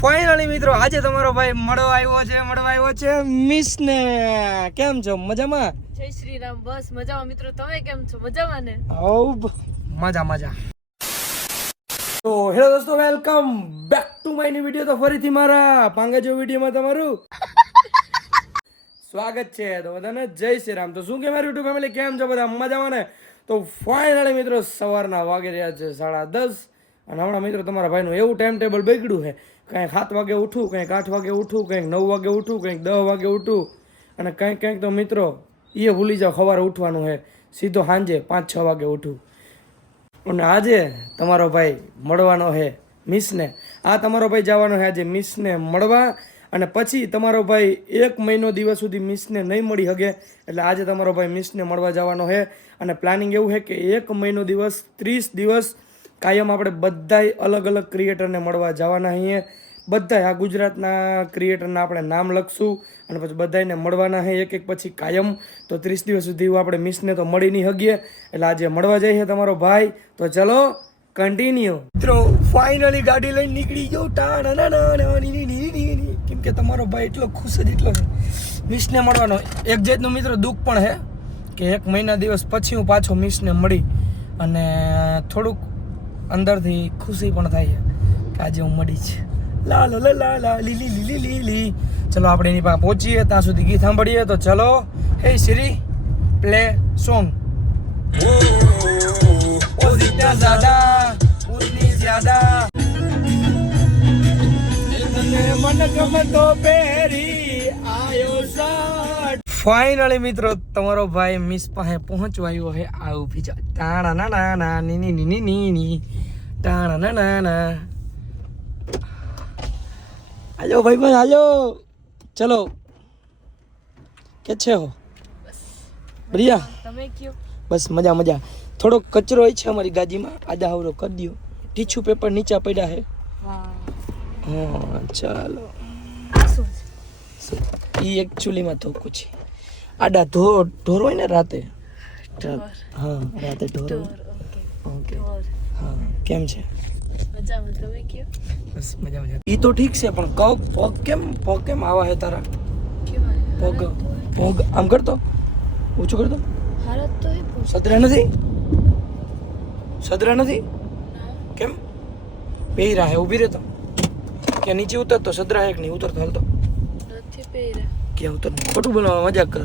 Finally મિત્રો આજે તમારો ભાઈ મળવા આવ્યો છે મિસ ને. કેમ છો? મજામાં? જય શ્રી રામ. બસ મજામાં મિત્રો. તમે કેમ છો? મજામાં ને? મજા. તો હેલો દોસ્તો, welcome back to my new video. તો ફરીથી મારા પાંગજો વિડીયોમાં તમારું સ્વાગત છે. તો બધાને જય શ્રી રામ. તો શું કે મારી યુટ્યુબ ફેમિલી, કેમ છો બધા? મજામાં ને? તો ફાઇનલી મિત્રો સવારના વાગી રહ્યા છે 10:30 અને હમણાં મિત્રો તમારા ભાઈનું એવું ટાઈમ ટેબલ બગડ્યું છે. કંઈક 7 વાગે ઉઠું, કંઈક 8 વાગે ઉઠું, કંઈક 9 વાગે ઉઠું, કંઈક 10 વાગે ઉઠું અને કંઈક તો મિત્રો એ ભૂલી જાઓ સવારે ઉઠવાનું છે, સીધો સાંજે 5-6 વાગે ઉઠું. અને આજે તમારો ભાઈ મળવાનો છે મિસને. આ તમારો ભાઈ જવાનો છે આજે મિસને મળવા. અને પછી તમારો ભાઈ 1 મહિનો દિવસ સુધી મિસને નહીં મળી શકે, એટલે આજે તમારો ભાઈ મિસને મળવા જવાનો છે. અને પ્લાનિંગ એવું છે કે 1 મહિનો દિવસ 30 દિવસ કાયમ આપણે બધાય અલગ અલગ ક્રિએટરને મળવા જવાના છીએ. બધાય આ ગુજરાતના ક્રિએટરના આપણે નામ લખશું અને પછી બધાને મળવાના છે એક પછી કાયમ. તો 30 દિવસ સુધી આપણે મિસને તો મળી નહીં શકીએ, એટલે આજે મળવા જઈએ તમારો ભાઈ. તો ચલો કન્ટિન્યુ. મિત્રો ફાઇનલી ગાડી લઈને નીકળી ગયો. કેમ કે તમારો ભાઈ એટલો ખુશ જ એટલો છે મિસને મળવાનો. એક જાતનું મિત્રો દુઃખ પણ છે કે 1 મહિના દિવસ પછી હું પાછો મિસને મળી, અને થોડુંક અંદરથી ખુશી પણ થાય છે કે આજે હું મળી છે. લા લા લા લા લીલી લીલી લીલી. ચલો આપણે એની પાસે પહોંચીએ, ત્યાં સુધી ગીત સાંભળીએ. તો ચલો, હે સિરી પ્લે સોંગ. जितना ज्यादा उतनी ज्यादा मन गमतो पेरी आयो साट. ફાઇનલી મિત્રો તમારો ભાઈ મિસ પાસે પહોંચવા આવ્યો છે. આ ઊભી છે. તાણા ના ના ના ની ની ની ની ની તાણા ના ના ના. હાલો ભાઈ ભાઈ હાલો. ચલો કે છે હો બઢિયા? તમે કયો? બસ મજા. થોડો કચરો હોય છે અમારી ગાડીમાં, આડા હવરો કરી દો. ટીશ્યુ પેપર નીચે પડ્યા છે. હા ચાલો. એ એકચ્યુઅલીમાં તો કુછ આડા ઢોર હોય ને રાતે. હા રાતે ઢોર. ઓકે હા. કેમ છે? મજામાં. તમે કયો? બસ મજા. એ તો ઠીક છે, પણ પગ કેમ આવા હે તારા? પગ આમ કરતો, ઊંચું કરતો. હાલત તો હે. સદરા નથી કેમ? પહેરા હે. ઊભી રહેતો કે નીચે ઉતરતો? સદરા હે કે નહીં ઉતરતો? હાલતો નથી પહેરા કે ઉતર. ખોટું બોલવા મજાક કરો.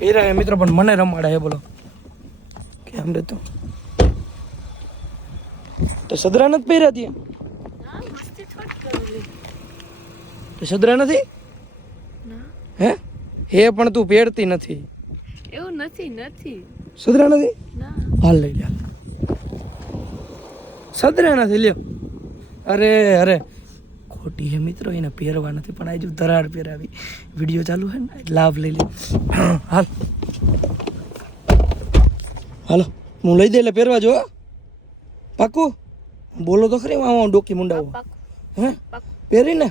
પહેરા હે મિત્રો, પણ મને રમાડે હે. બોલો કેમ રહેતો? તો સદરા નથી પહેરા ત્યાં? તો સદરા નથી હે પણ તું પહેરતી નથી એવું નથી. સદરા નથી? ના. હાલ લઈ લે. સદરા નથી લ્યો. અરે ખોટી હે મિત્રો, એને પહેરવા નથી, પણ આજુ ધરાડ પહેરાવી. વિડીયો ચાલુ હે ને, લાભ લઈ લે. હાલો હું લઈ દે એટલે પહેરવા જો. પાકું બોલો તો ખરી. આમાં ડોકી મુંડાવું હે પહેરી ને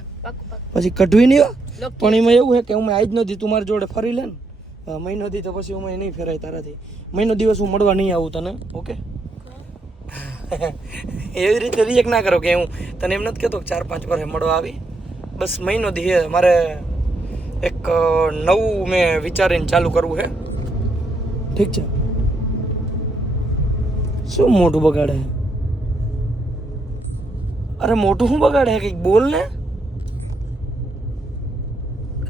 પછી કઢવી નહીં. પણ એમાં એવું છે કે હું આજ નથી, તું મારી જોડે ફરી લે ને મહિનો દી, તો પછી હું નહીં ફેરાય તારાથી. મહિનો દિવસ હું મળવા નહીં આવું તને. ઓકે? એવી રીતે રિએક્ટ ના કરો કે હું તને એમ નથી કહેતો કે 4-5 વર્ષે મળવા આવી. બસ મહિનો દી હે. મારે એક નવું મેં વિચારીને ચાલુ કરવું છે. ઠીક છે? શું મોટું બગાડે? અરે મોટું શું બગાડે? કંઈક બોલ ને.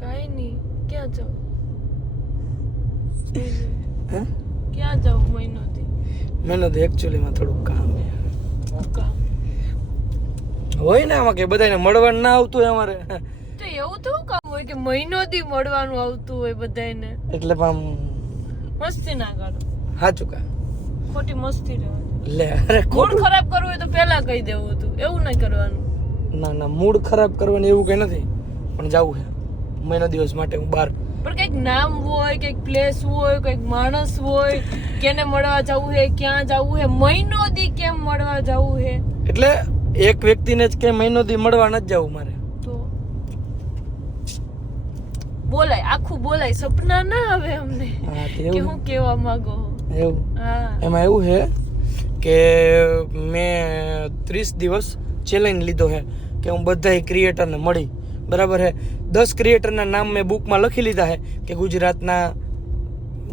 કાઈ નહીં. ક્યાં જાવ? હે ક્યાં જાવ? મહિનો એકચ્યુઅલીમાં થોડુંક કામ હોય ને આમાં, કે બધાને મળવાનું ના આવતું હોય અમારે. તો એવું તો શું કામ હોય કે મહિનોથી મળવાનું આવતું હોય બધાને? એટલે પણ મસ્તી ના કરો. સાચું કા? ખોટી મસ્તી રહેવાની. લે અરે મૂડ ખરાબ કરવું હોય તો પહેલા કહી દેવું હતું. એવું નહીં કરવાનું. ના મૂડ ખરાબ કરવાનું એવું કઈ નથી, પણ જવું છે મહિનો દિવસ માટે હું બહાર. પણ કંઈક નામ હોય, કંઈક પ્લેસ હોય, કંઈક માણસ હોય, કેને મળવા જવું છે, ક્યાં જવું છે, મહિનો દી કેમ મળવા જવું છે. એટલે એક વ્યક્તિને જ કે મહિનો દી મળવા નથી જવું મારે. તો બોલાય, આખું બોલાય. સપના ના આવે અમને કે હું કેવા માંગો. એવું હા એમાં એવું છે કે મેં 30 દિવસ ચેલેન્જ લીધો છે કે હું બધા ક્રિએટરને મળી, બરાબર છે. 10 ક્રિએટરના નામ મેં બુકમાં લખી લીધા છે કે ગુજરાતના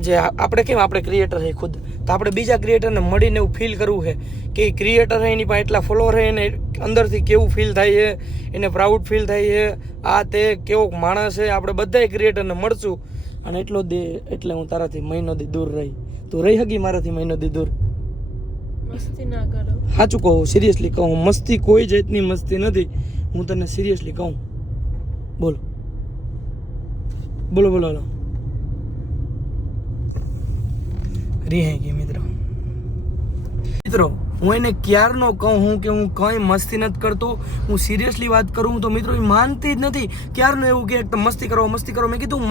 જે આપણે કેમ આપણે ક્રિએટર છે ખુદ, તો આપણે બીજા ક્રિએટરને મળીને એવું ફીલ કરવું છે કે એ ક્રિએટર છે એની પાસે એટલા ફોલોવર છે, એને અંદરથી કેવું ફીલ થાય છે, એને પ્રાઉડ ફીલ થાય છે, આ તે કેવો માણસ છે. આપણે બધા ક્રિએટરને મળશું અને એટલે હું તારાથી મહિનો દી દૂર રહી. તું રહી હકી મારાથી મહિનો દી દૂર? મસ્તી ના કરો. સાચું કહું, સિરિયસલી કહું, મસ્તી કોઈ જાતની મસ્તી નથી, હું તને સિરિયસલી કહું. બોલો બોલો બોલો બોલો. રીહેગી મિત્રો હું એને ક્યારનો કહું હું કે હું કંઈ મસ્તી નથી કરતો, હું સિરિયસલી વાત કરું તો મિત્રો એ માનતી જ નથી. ક્યારનું એવું કે મસ્તી કરો. મેં કીધું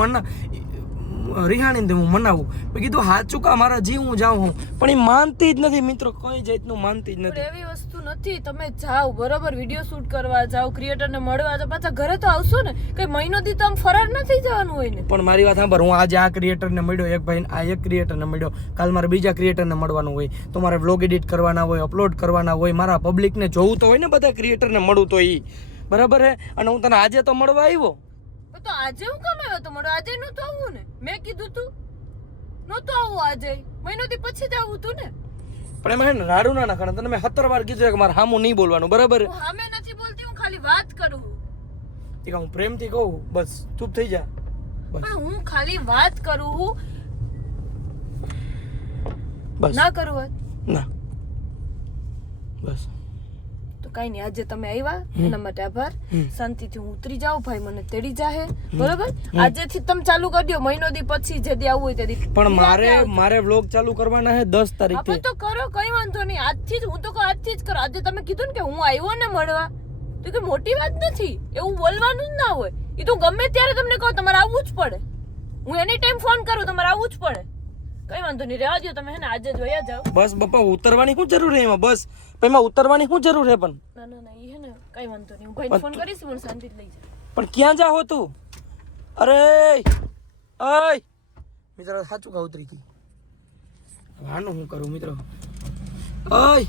રિહાણીને હું મનાવું, મેં કીધું હાચું કા મારા જીવ હું જાઉં હું, પણ એ માનતી જ નથી મિત્રો, કઈ જાતનું માનતી જ નથી. એવી વસ્તુ નથી, તમે જાઓ બરોબર, વિડીયો શૂટ કરવા જાઓ, ક્રિએટરને મળવા જાઓ, પાછા ઘરે તો આવશો ને. કઈ મહિનો દી તો આમ ફરાર નથી જવાનું હોય ને. પણ મારી વાત સાંભળ, હું આજે આ ક્રિએટરને મળ્યો, એક ક્રિએટરને મળ્યો, કાલ મારે બીજા ક્રિએટરને મળવાનું હોય, તો મારે વ્લોગ એડિટ કરવાના હોય, અપલોડ કરવાના હોય, મારા પબ્લિકને જોવું તો હોય ને, બધા ક્રિએટરને મળવું તો એ બરાબર હે. અને હું તને આજે તો મળવા આવ્યો, તો આજે હું કેમ આવ્યો તો મળો? આજે નહોતું આવું ને, મેં કીધું તું નહોતું આવું, આજે મહિનો દી પછી જ આવું તું ને. પણ એમાં હે ને રાડું ના નાખવાનું. તને મેં 17 વાર કીધું કે મારે સામું નહીં બોલવાનું, બરાબર? હું સામે નથી બોલતી, હું ખાલી વાત કરું. ઠીક, હું પ્રેમથી કહું, બસ ચૂપ થઈ જા. બસ પણ હું ખાલી વાત કરું હું, બસ ના કરું વાત ના, બસ તો કઈ નહીં. આજે તમે આવ્યા એના માટે આભાર. શાંતિથી હું ઉતરી જાઉં, ભાઈ મને તેડી જાહે, બરોબર? આજેથી તમે ચાલુ કરી દો, મહિનો દી પછી જે દી આવવું હોય તે દી. પણ મારે વ્લોગ ચાલુ કરવાના છે 10 તારીખે. આપણે તો કરો, કઈ વાંધો નહીં. આજથી જ હું તો કહું, આજથી જ કરો. આજે તમે કીધું ને કે હું આવ્યો ને મળવા, તો કે મોટી વાત નથી, એવું બોલવાનું જ ના હોય. એ તો ગમે ત્યારે તમને કહું તમારે આવવું જ પડે. હું એની ટાઈમ ફોન કરું, તમારે આવવું જ પડે. કઈ વાંધો નહીં, રહેવા દો તમે, હે ને આજે જોયા જાઓ. બસ બાપા, ઉતરવાની શું જરૂર છે એમાં? બસ એમાં ઉતરવાની શું જરૂર છે? પણ ના હે ને કઈ વાંધો નહીં, હું ભાઈને ફોન કરીશ, મને શાંતિથી લઈ જાય. પણ ક્યાં જાહો તું? અરે ઓય મિત્ર, સાચું કા ઉતરી ગઈ? આનું હું કરું મિત્રો? ઓય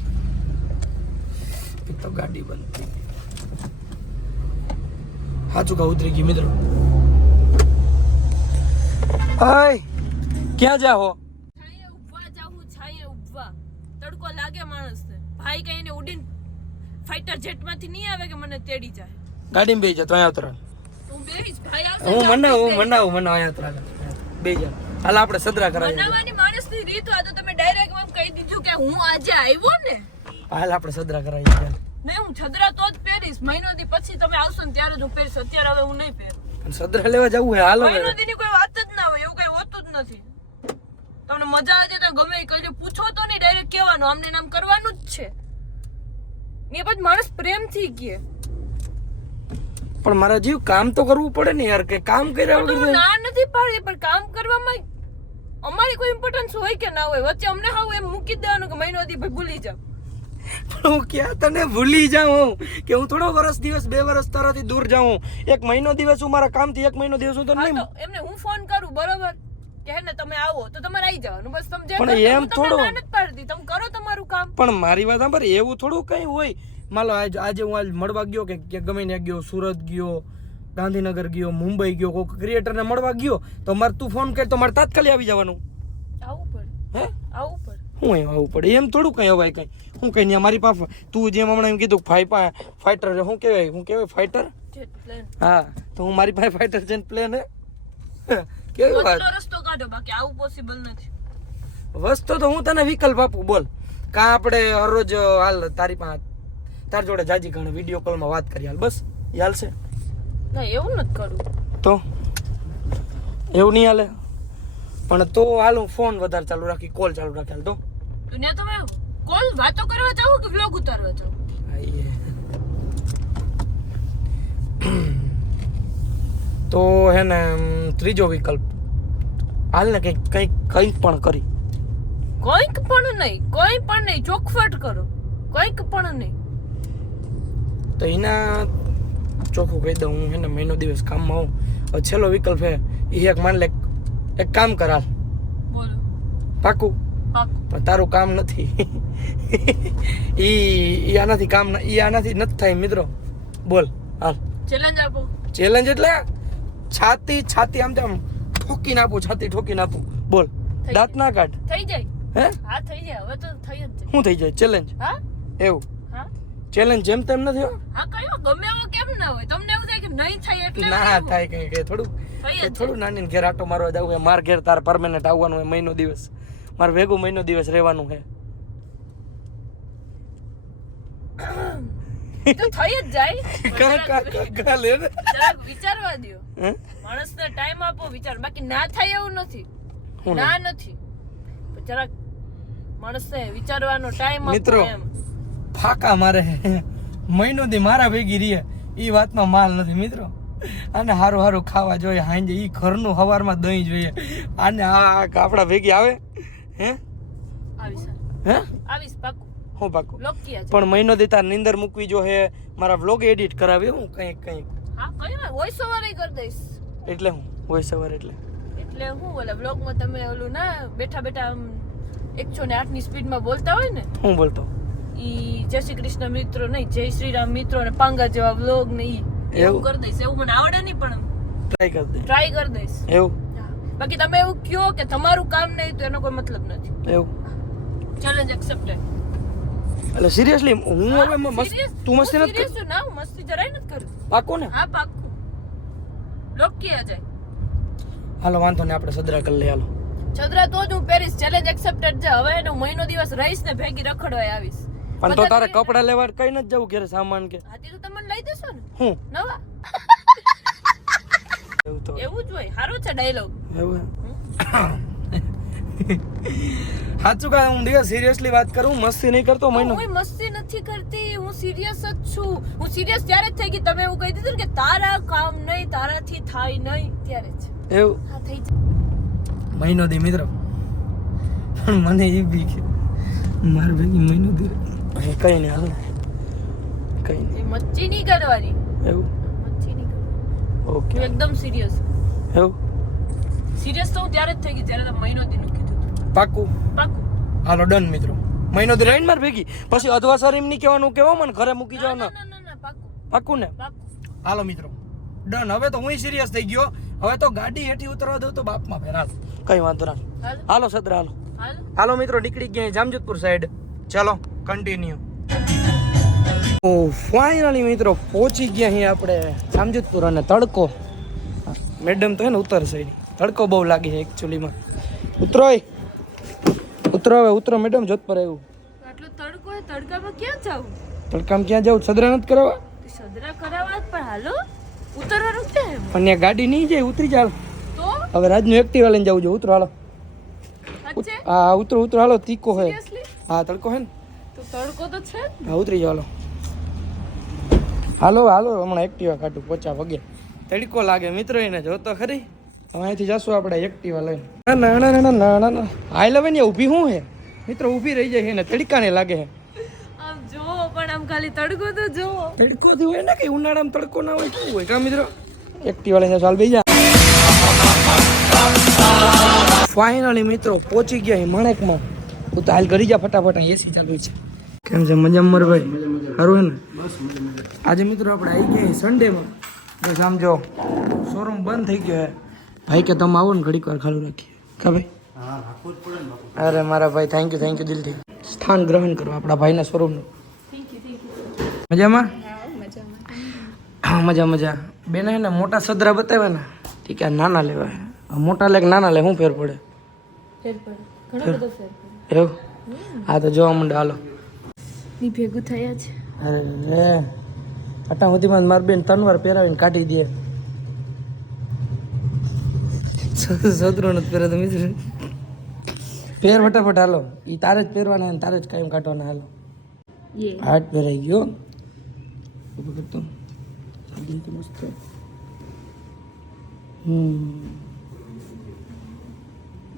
તો ગાડી બંધ થઈ ગઈ. સાચું કા ઉતરી ગઈ મિત્રો? ઓય ક્યાં જાહો? તડકો લાગે માણસને. ભાઈ કઈ ને ઉડીને ફાઈટર જેટ માંથી નહીં આવે કે મને તેડી જાય. ગાડીમાં બેસી જા, તો અહીંયા ઉતર. હું બેહીશ, ભાઈ આવશે. હું મનાવું અહીંયા ઉતર. બેસી જા, હાલ આપણે સદરા કરાવીએ. બનાવવાની માણસની રીત હોય તો તમે ડાયરેક્ટ એમ કહી દીધું કે હું આજે આવ્યો ને. હાલ આપણે સદરા કરાવીએ. નહીં, હું છદરા તો જ પહેરીશ. મહિનો દી પછી તમે આવશો ને ત્યારે જ હું પહેરીશ. અત્યારે હવે હું નહીં પહેરું. સદરા લેવા જવું હે, હાલો. મહિનો દી ની કોઈ વાત જ ના હોય, એવું કઈ હોતું જ નથી. તમને મજા આવે તો ગમે એ કહેજો, પૂછો તો નહીં, ડાયરેક્ટ કહેવાનું આમને નામ કરવાનું જ છે. ને પછી માણસ પ્રેમથી કહે. પણ મારા જીવ કામ તો કરવું પડે ને યાર, કે કામ કર્યા હું વગર ના નથી પાડી, પણ કામ કરવામાં અમારી કોઈ ઇમ્પોર્ટન્સ હોય કે ના હોય, વચ્ચે અમને હાવ એમ મૂકી દેવાનું કે મહિનો દી ભાઈ ભૂલી જાવ. હું ક્યાં તને ભૂલી જાઉં કે હું થોડો દિવસ 2 વર્ષ તારાથી દૂર જાઉં? 1 મહિનો દિવસ હું મારા કામથી 1 મહિનો દિવસ હું તો નહીં. એમને હું ફોન કરું બરોબર કે હે ને તમે આવો તો તમારે આવી જવાનું, બસ. તમે જે પણ એમ થોડું મહેનત પાડતી, તમે કરો તમારું કામ. પણ મારી વાત સાંભળ, એવું થોડું કઈ હોય. માલો આજે હું મળવા ગયો કે ગમે ને ગયો, સુરત ગયો, ગાંધીનગર ગયો, મુંબઈ ગયો, કોઈ ક્રિએટરને મળવા ગયો, તો મારે તું ફોન કર તો મારે તાત્કાલિક આવી જવાનું. આવવું પડે. હે આવવું પડે. હું એમ આવવું પડે? એમ થોડું કઈ અવાય કઈ. હું કઈ નહીં, મારી પાસે તું જેમ હમણાં એમ કીધું ફાઈટર, શું કહેવાય ફાઈટર? Jet plane. હા, તો હું મારી પાસે ફાઈટર જેટ પ્લેન હે. કેવી વાત? રસ્તો કાઢો, બાકી આવું પોસિબલ નથી. વસ્તુ તો હું તને વિકલ્પ આપું, બોલ. કા આપણે હરરોજ હાલ તારી જોડે જાજી ઘણી વિડીયો કોલમાં વાત કરી, હાલ બસ એ હાલશે? ના, એવું નથી કરવું. તો એવું નહીં હાલે. પણ તો હાલ હું ફોન વધારે ચાલુ રાખી, કોલ ચાલુ રાખી, હાલ તો દુનિયા તમે કોલ વાતો કરવા જાવ કે વ્લોગ ઉતારવા જાવ? તો હે ને ત્રીજો વિકલ્પ હાલ ને, કંઈક પણ કરી. કંઈક પણ નહીં, ચોખવટ કરો. કંઈક પણ નહીં તો એના ચોખ્ખું કહી દઉં, હું હે ને મહિનો દિવસ કામમાં આવું. હવે છેલ્લો વિકલ્પ હે એ એક માન લે, એક કામ કર હાલ. બોલો. પાકું? પાક્કું. પણ તારું કામ નથી. ઈ આનાથી કામ ઈ આનાથી નથી થાય મિત્રો. બોલ હાલ ચેલેન્જ આપો. ચેલેન્જ એટલે છાતી આમ તેમ ઠોકી નાખું, છાતી ઠોકી નાખું. બોલ થઈ દાંત ના કાઢ. થઈ જાય. હે હા થઈ જાય, હવે તો થઈ જ જાય. શું થઈ જાય ચેલેન્જ? હા એવું હા ચેલેન્જ જેમ તેમ નથી હો. હા કયો ગમે એવો કેમ ના હોય, તમને એવું થાય કે નહીં થાય એટલે ના એવું. થાય કઈ થોડું થઈ જ થોડું નાની ઘેર આટો મારવા જવું હોય. માર ઘેર તાર પરમેનન્ટ આવવાનું હોય, મહિનો દિવસ મારે ભેગું મહિનો દિવસ રહેવાનું છે. તો થઈ જ જાય. જરાક વિચારવા દ્યો. હે? માણસને ટાઈમ આપો વિચાર, બાકી ના થાય એવું નથી. હું ના નથી, પણ જરાક માણસને વિચારવાનો ટાઈમ આપો મિત્રો, એમ. ફાકા મારે મહિનો દી મારા ભેગી રહે ઈ વાતમાં માલ નથી મિત્રો. આને હારું હારું ખાવા જોઈએ, હાંજે ઈ ઘરનું હવારમાં દહીં જોઈએ. આને આ આપણા ભેગી આવે હે આવીશ હે આવીશ પાકું. હું પાકું. લોક કિયા છે. પણ મહિનો દી તાર નીંદર મૂકવી જો હે, મારા વ્લોગ એડિટ કરાવે હું કંઈક હા કઈ ના વોઇસ ઓવર કરી દઈશ. એટલે હું હોય સવાર એટલે એટલે હું ઓલા બ્લોગમાં તમે ઓલું ના બેઠા બેઠા આમ 108 ની સ્પીડમાં બોલતા હોય ને, હું બોલતો ઈ જય શ્રી કૃષ્ણ મિત્રો નહીં, જય શ્રી રામ મિત્રો ને પાંગા જેવા વ્લોગ ને ઈ એવું એવું? કરી દઈશ. એવું મને આવડે નહીં પણ ટ્રાય કરી દે. ટ્રાય કરી દઈશ. એવું હા. બાકી તમે એવું કયો કે તમારું કામ નહીં તો એનો કોઈ મતલબ નથી. એવું ચેલેન્જ એક્સેપ્ટેડ. એટલે સિરિયસલી હું હવે તું મસ્તી નથી સિરિયસ છું ના, હું મસ્તી જરાય નથી કરતી. પાકો ને? હા પાક્કું. લોક કિયા જાય. હાલો વાંધો ને આપણે સદરા કરી લઈએ. હાલો છદરા તો જ હું પહેરીશ. ચેલેન્જ એક્સેપ્ટેડ છે. હવે એનો મહિનો દિવસ રહીશ ને ભેગી રખડવા આવીશ. પણ તો તારે કપડા લેવા કઈ નથી જવું ઘરે સામાન કે હાથી તો તમને લઈ દેશો ને હું નવા. એવું તો એવું જ હોય. સારો છે ડાયલોગ. એવું સાચું કા હું દિવસ સિરિયસલી વાત કરું, મસ્તી નહીં કરતો મહિનો. હું મસ્તી નથી કરતી, હું સિરિયસ જ છું. હું સિરિયસ ત્યારે જ થઈ ગઈ તમે એવું કહી દીધું ને કે તારા કામ નહીં, તારાથી થાય નહીં, ત્યારે જ. એવું હા થઈ જાય. મહિનો દી મિત્રો, પણ મને એ બી કે માર ભેગી મહિનો દી કઈ નહીં હાલ કઈ નહીં. એ મચ્છી નહીં કરવાની. એવું મચ્છી નહીં કરવાની. ઓકે હું એકદમ સિરિયસ. એવું સિરિયસ તો હું ત્યારે જ થઈ ગઈ જ્યારે તમે મહિનો દીનું કીધું. પાકું. પાક્કું. હાલો ડન મિત્રો, મહિનો દી રહીને માર ભેગી પછી અધવાસર એમ નહીં કહેવાનું કેવો મને ઘરે મૂકી ના જવાનું. ના ના ના પાક્કું પાકું ને? પાક્કું. હાલો મિત્રો ડન. હવે તો હું સિરિયસ થઈ ગયો. હવે તો ગાડી હેઠી ઉતરવા દઉં તો બાપમાં ફેર. કઈ વાંધો ના. હાલ હાલો સદરા હાલો. હાલ. હાલો મિત્રો નીકળી ગયા જામજોધપુર સાઈડ. ચાલો કન્ટિન્યુ. ઓ ફાઇનલી મિત્રો પહોંચી ગયા અહીં આપણે જામજોધપુર. અને તડકો મેડમ તો હે ને ઉતરશે, તડકો બહુ લાગે છે એકચ્યુઅલીમાં. ઉતરો હવે ઉતરો મેડમ જોધપુર આવ્યું. આટલો તડકો હોય, તડકામાં ક્યાં જાવું? તડકામાં ક્યાં જાવ? સદરા નથી કરાવવા? સદરા કરાવવા જ પણ હાલો ઉતરવાનું છે એમ. પણ ત્યાં ગાડી નહીં જાય, ઉતરી ચાલ. તો હવે રાજનું એક્ટિવા લઈને જવું છે. ઉતરો હાલો. સાચે હા ઉતરો હાલો. તીકો હે. સિરિયસલી? હા તડકો હે ને. તો તડકો તો છે જ. હા ઉતરી જાવ હાલો હમણાં એક્ટિવા કાઢું પોચા પગે. તડકો લાગે મિત્રો એને જોતો ખરી. હવે અહીંથી જશું આપણે એક્ટિવા લઈને. ના ના ના ના ના ના હાઈ લવે ને ઊભી શું હે મિત્રો? ઊભી રહી જાય ને તડકાને લાગે હે. આમ જો પણ આમ ખાલી તડકો તો જો. તડકો જ હોય ને, કે ઉનાળામાં તડકો ના હોય કેવું હોય કા મિત્રો? એક્ટિવા લઈને ચાલ બેસી જા. ફાઇનલી મિત્રો પહોંચી ગયા માણેકમાં. તું તો હાલ કરી જા ફટાફટ, એસી ચાલુ છે. કેમ છે મજામાં મારા ભાઈ? સારું હે ને? આજે મિત્રો આપણે આવી ગયા સન્ડેમાં. બસ આમ જો શોરૂમ બંધ થઈ ગયો હે. ભાઈ કે તમે આવો ને ઘડીક વાર ખાલી રાખીએ કા ભાઈ? અરે મારા ભાઈ થેન્ક યુ દિલથી. સ્થાન ગ્રહણ કરો આપણા ભાઈના શોરૂમનું. મજામાં? હા મજા. બેને હે ને મોટા સદરા બતાવ્યા ને ઠીક છે, નાના લેવા. મોટા લે કે નાના લે શું ફેર પડે? ફેર પડે, ઘણો બધો ફેર પડે. એવું? હા તો જોવા માંડે હાલો. ની ભેગું થયા છે. અરે રે અટા સુધીમાં મારી બેન 3 વાર પહેરાવીને કાઢી દે. સદરો નથી પહેરાતો મિત્રો. ફેર ફટાફટ હાલો. એ તારે જ પહેરવાના ને તારે જ કાયમ કાઢવાના. હાલો હાથ પહેરાઈ ગયો. મસ્ત.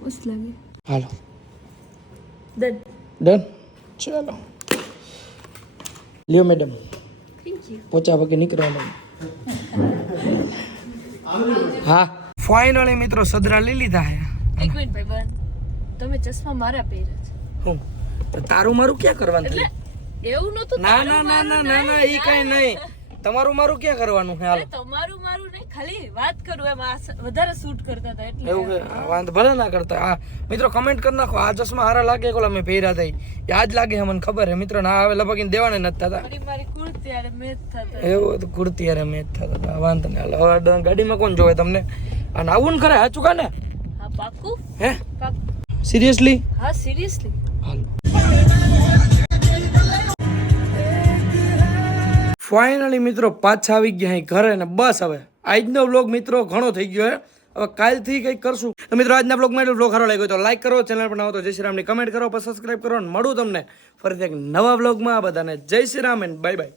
મસ્ત લાગે. હાલો ડન. ચાલો લ્યો મેડમ. Thank you. પોચા પગે નીકળવાનું. હા ફાઇનલી મિત્રો સદરા લઈ લીધા હે. એક મિનિટ ભાઈ બંધ. તમે ચશ્મા મારા પહેર્યા છે હું તો તારું મારું ક્યાં કરવાનું એટલે થયું? એવું નતું. ના ના ના ના ના ના ઈ કઈ નહીં. તમારું મારું ક્યાં કરવાનું છે? હાલો તમારું મારું નહીં, ખાલી વાત કરું એમ. આ વધારે શૂટ કરતા હતા એટલે એવું કે વાંધો ભલે ના કરતા. હા મિત્રો કમેન્ટ કરી નાખો આ ચશ્મા હારા લાગે કે ઓલા મેં પહેર્યા થઈ યાદ લાગે છે મને ખબર છે મિત્રો. ના આવે લગભગ દેવાને નથી થતા. મારી કુર્તી આરે મેચ થતા. એવું હતું કુર્તી યાર મેચ થતા હતા. વાંધો નહીં હાલો હવે ગાડીમાં કોણ જોવે તમને? અને આવું ને ખરે હાચું કા ને? હા પાક્કું હે પાક્કું. સિરિયસલી? હા સિરિયસલી. હાલો ફાઇનલી મિત્રો પાછા આવી ગયા અહીં ઘરે ને બસ હવે આજનો વ્લોગ મિત્રો ઘણો થઈ ગયો હે. હવે કાલથી કંઈક કરશું. તો મિત્રો આજના વ્લોગમાં એટલો વ્લોગ સારો લાગ્યો તો લાઈક કરો, ચેનલ પર નવો તો જય શ્રી રામની કમેન્ટ કરો, પછી સબસ્ક્રાઈબ કરો અને મળું તમને ફરીથી એક નવા વ્લોગમાં. બધાને જય Shri Ram and bye bye.